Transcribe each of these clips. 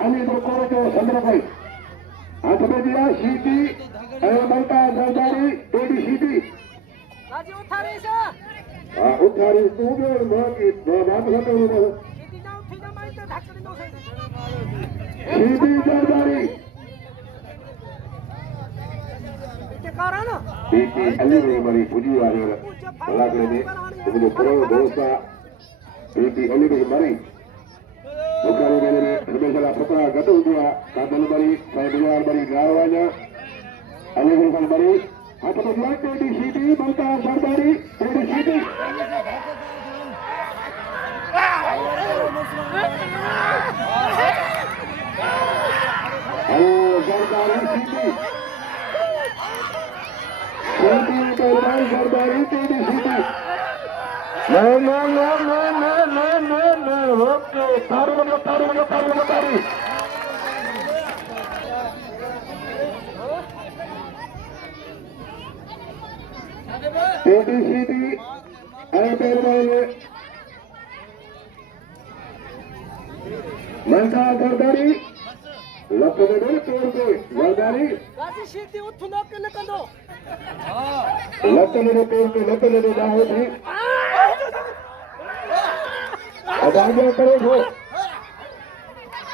Ali berkorok Sandrabai. Atapnya Sheedi, Mumtaz Zardari, Sheedi Sheedi. Lagi uthari sah. Uthari tu biar bahagi, bahagi satu itu. Sheedi jauh tidak main tu dak kering dosa. Sheedi Zardari. Itu karana. Sheedi Ali beri puji ada. Malakhro ni, itu pro dosa. Sheedi Ali beri. Bukan ini berbicara putra gaduh dia. Kadang beri, saya biar beri gawanya. Ali beri. Apa tu dia? Sheedi Sheedi, Mumtaz Zardari, Sheedi Sheedi. Zardari Sheedi. Sheedi Pehlwan Zardari, Sheedi Sheedi. No. Okay, taruh. Sheedi, Pehlwan Mumtaz Zardari, lapor Zardari. Lagi Sheedi uthu nak kendo. Lapor dah hoji. Ada aja terus.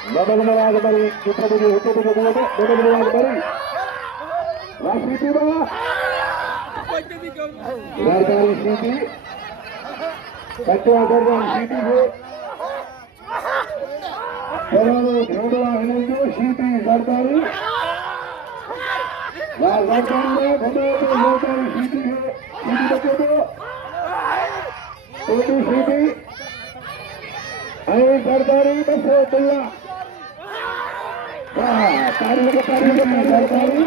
Double bari, kita beri. Masih tiba. Zardari Sheedi. Ketua Zardari Sheedi je. Kalau jodoh ini Sheedi Zardari. Zardari Sheedi je. Sheedi betul. Sheedi. Ayo Zardari betul. Tarik Zardari.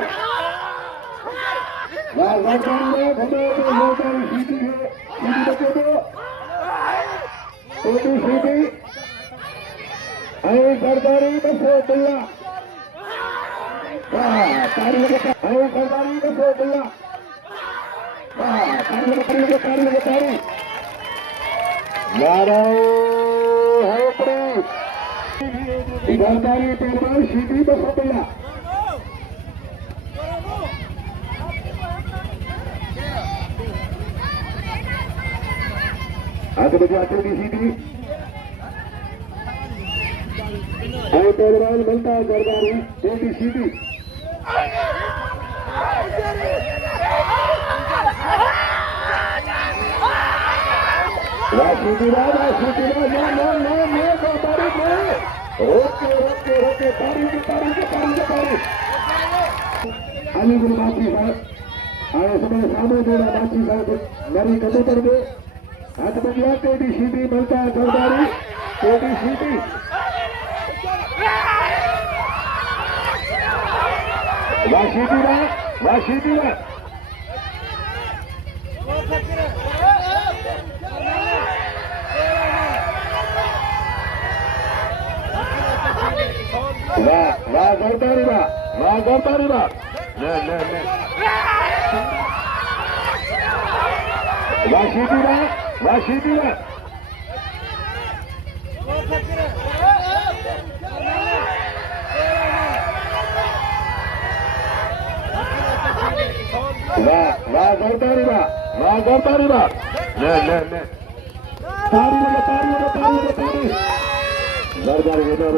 Zardari Sheedi je. Sheedi betul. Sheedi. Ayo Zardari betul. Tarik Zardari betul. Tarik. Zardari Pehlwan Sheedi betul. Ada berjatuh di sini. Ayo Pehlwan Mumtaz Zardari, Sheedi Sheedi. Sheedi Oke, tarik. Ali berbagi saya. Ayo sama bola bagi saya dari komputer bu. Ada berjatuh di sini Mumtaz Zardari, Sheedi Sheedi. Sheedi lah. Zardari lah. Sheedi lah. Zardari lah. Tarik. Zardari benar.